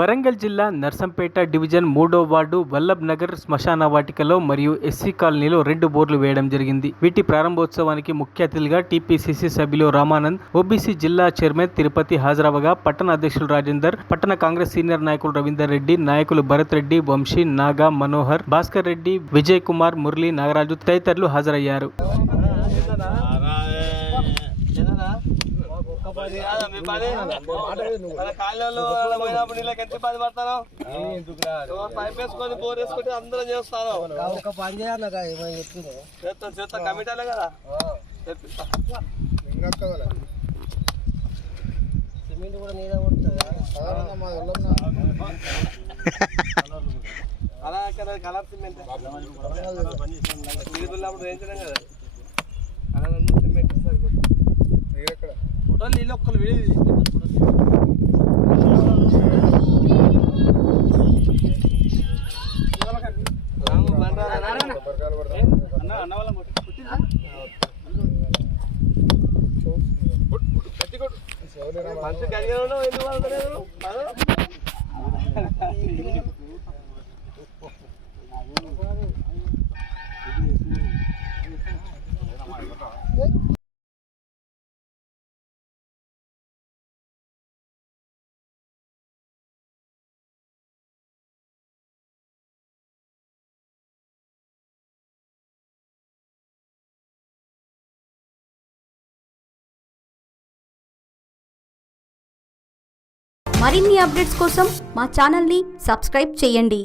వరంగల్ జిల్లా నర్సంపేట డివిజన్ 3వ వార్డు వల్లభ్ నగర్ శ్మశాన వాటికలో మరియు ఎస్సీ కాలనీలో 2 బోర్లు వేయడం జరిగింది. వీటి ప్రారంభోత్సవానికి ముఖ్య అతిథిగా టీపీసీసీ సభ్యులు రామానంద్, ఓబీసీ జిల్లా చైర్మన్ తిరుపతి హాజరవగా పట్టణ అధ్యక్షులు రాజేందర్, పట్టణ కాంగ్రెస్ సీనియర్ నాయకులు రవీందర్ రెడ్డి, నాయకులు భరత్ రెడ్డి, వంశీ, నాగా, మనోహర్, భాస్కర్ రెడ్డి, విజయ్ కుమార్, మురళి, నాగరాజు తదితరులు హాజరయ్యారు. అందరం చేస్తాను కమిటీలే కదా సిమెంట్ కూడా నీదే అలా కలర్ సిమెంట్ వేయించడం కదా అలా సిమెంట్ సరిపోతుంది. నీళ్ళు ఒక్కరు వేడి మంచి కలిగి ఎందుకు వాడతలేదు. మరిన్ని అప్డేట్స్ కోసం మా ఛానల్ని సబ్స్క్రైబ్ చేయండి.